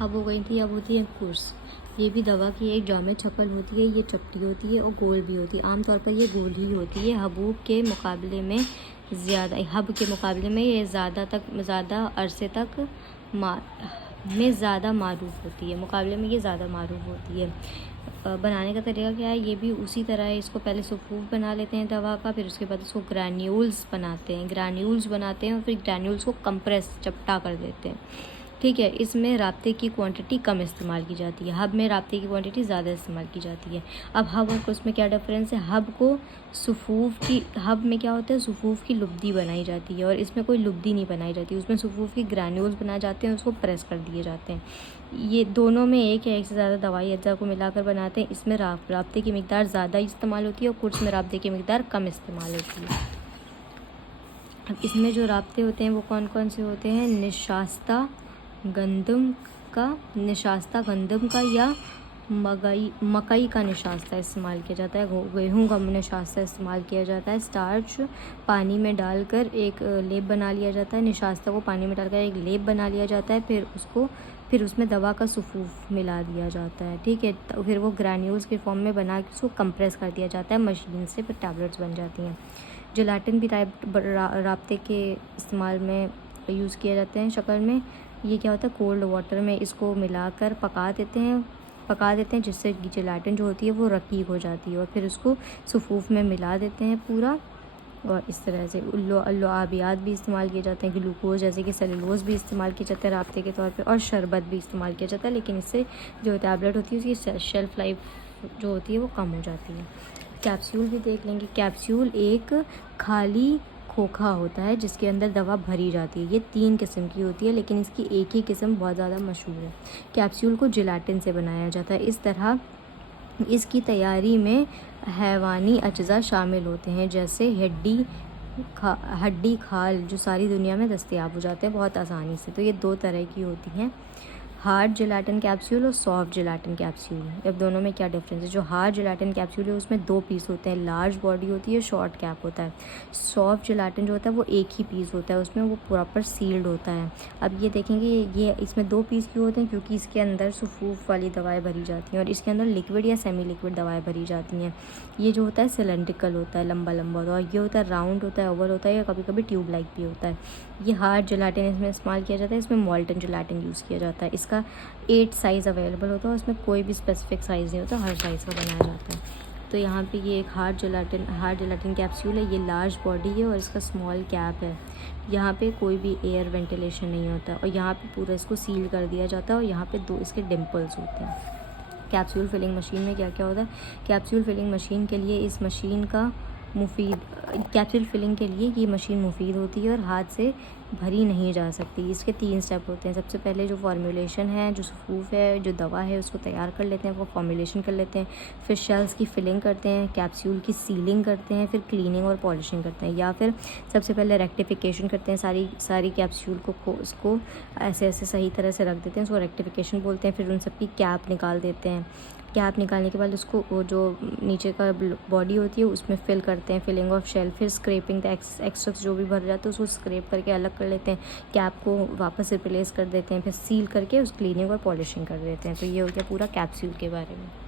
अब हो गई थी, अब होती है कोर्स। ये भी दवा की एक जामिद शक्ल होती है, ये चपटी होती है और गोल भी होती है। आमतौर पर ये गोल ही होती है। हबूब के मुकाबले में हब के मुकाबले में ये ज़्यादा अरसे तक ज़्यादा मारूफ होती है। मुकाबले में ये ज़्यादा मारूफ होती है। बनाने का तरीका क्या है, ये भी उसी तरह है। इसको पहले सफ़ूफ बना लेते हैं दवा का, फिर उसके बाद उसको ग्रैन्यूल्स बनाते हैं और फिर ग्रैन्यूल्स को कंप्रेस चपटा कर देते हैं। ठीक है। इसमें राब्ते की क्वांटिटी कम इस्तेमाल की जाती है, हब में राब्ते की क्वांटिटी ज़्यादा इस्तेमाल की जाती है। अब हब और उसमें क्या डिफरेंस है, हब में क्या होता है, सफ़ूफ की लुब्दी बनाई जाती है और इसमें कोई लुब्दी नहीं बनाई जाती। उसमें सफ़ूफ की ग्रैन्यूल्स बनाए जाते हैं, उसको प्रेस कर दिए जाते हैं। ये दोनों में एक से ज़्यादा दवाई अज्जा को मिलाकर बनाते हैं। इसमें राब्ते की मिकदार ज़्यादा इस्तेमाल होती है और कुर्स में राब्ते की मिकदार कम इस्तेमाल होती है। अब इसमें जो राब्ते होते हैं वो कौन कौन से होते हैं, निशास्ता गंदम का या मकई का निशास्ता इस्तेमाल किया जाता है। गेहूँ का निशास्ता इस्तेमाल किया जाता है। स्टार्च पानी में डालकर एक लेप बना लिया जाता है। निशास्ता को पानी में डालकर एक लेप बना लिया जाता है, फिर उसमें दवा का सफ़ूफ मिला दिया जाता है। ठीक है। फिर वो ग्रैन्यूल्स के फॉर्म में बना के उसको कंप्रेस कर दिया जाता है मशीन से, फिर टैबलेट्स बन जाती हैं। जेलाटिन भी राब्ते के इस्तेमाल में यूज़ किए जाते हैं शक्ल में। ये क्या होता है, कोल्ड वाटर में इसको मिलाकर पका देते हैं जिससे जेलाटिन जो होती है वो रकीक हो जाती है और फिर उसको सफ़ूफ में मिला देते हैं पूरा। और इस तरह से लुआबियात भी इस्तेमाल किए जाते हैं, ग्लूकोज जैसे कि सेलुलोज भी इस्तेमाल किए जाते हैं राब्ते के तौर पे, और शरबत भी इस्तेमाल किया जाता है। लेकिन इससे जो टैबलेट होती है उसकी शेल्फ़ लाइफ जो होती है वो कम हो जाती है। कैप्सूल भी देख लेंगे। कैप्सूल एक खाली खोखा होता है जिसके अंदर दवा भरी जाती है। ये 3 किस्म की होती है, लेकिन इसकी एक ही किस्म बहुत ज़्यादा मशहूर है। कैप्सूल को जेलाटिन से बनाया जाता है। इस तरह इसकी तैयारी में हैवानी अज्जा शामिल होते हैं, जैसे हड्डी खाल जो सारी दुनिया में दस्तयाब हो जाते हैं बहुत आसानी से। तो ये 2 तरह की होती हैं, हार्ड जेलाटिन कैप्सूल और सॉफ्ट जेलाटिन कैप्सूल। अब दोनों में क्या डिफरेंस है, जो हार्ड जेलाटिन कैप्सूल है उसमें 2 पीस होते हैं, लार्ज बॉडी होती है, शॉर्ट कैप होता है। सॉफ्ट जेलाटिन जो होता है वो एक ही पीस होता है, उसमें वो प्रॉपर सील्ड होता है। अब ये देखेंगे ये इसमें 2 पीस क्यों होते हैं, क्योंकि इसके अंदर सफ़ूफ वाली दवाएँ भरी जाती हैं और इसके अंदर लिक्विड या सेमी लिक्विड दवाएँ भरी जाती हैं। ये जो होता है सिलेंड्रिकल होता है, लंबा लंबा होता है, और ये होता है राउंड होता है, ओवल होता है, या कभी कभी ट्यूब लाइक भी होता है। ये हार्ड जेलाटिन इसमें इस्तेमाल किया जाता है। इसमें मोल्टन जेलाटिन यूज़ किया जाता है। इसका 8 साइज़ अवेलेबल होता है, उसमें कोई भी स्पेसिफिक साइज़ नहीं होता, हर साइज़ का बनाया जाता है। तो यहाँ पे ये एक हार्ड जेलाटिन कैप्सूल है, ये लार्ज बॉडी है और इसका स्मॉल कैप है। यहाँ पे कोई भी एयर वेंटिलेशन नहीं होता और यहाँ पे पूरा इसको सील कर दिया जाता है और यहाँ पे 2 इसके डिम्पल्स होते हैं। कैप्सूल फिलिंग मशीन में क्या क्या होता है, कैप्सूल फिलिंग मशीन के लिए कैप्सूल फिलिंग के लिए ये मशीन मुफीद होती है और हाथ से भरी नहीं जा सकती। इसके 3 स्टेप होते हैं। सबसे पहले जो फॉर्मुलेशन है, जो सफ़ूफ है, जो दवा है उसको तैयार कर लेते हैं, वो फॉर्मुलेशन कर लेते हैं। फिर शेल्स की फिलिंग करते हैं, कैप्सूल की सीलिंग करते हैं, फिर क्लीनिंग और पॉलिशिंग करते हैं, या फिर सबसे पहले रेक्टिफिकेशन करते हैं। सारी कैप्सूल को उसको ऐसे सही तरह से रख देते हैं, उसको रेक्टिफिकेशन बोलते हैं। फिर उन सब की कैप निकाल देते हैं। कैप निकालने के बाद उसको वो जो नीचे का बॉडी होती है उसमें फिल करते हैं, फिलिंग ऑफ शेल। फिर स्क्रैपिंग एक्स्ट्रा जो भी भर जाता है उसको स्क्रैप करके अलग कर लेते हैं, कैप को वापस रिप्लेस कर देते हैं, फिर सील करके उस क्लीनिंग और पॉलिशिंग कर देते हैं। तो ये हो गया पूरा कैप्सूल के बारे में।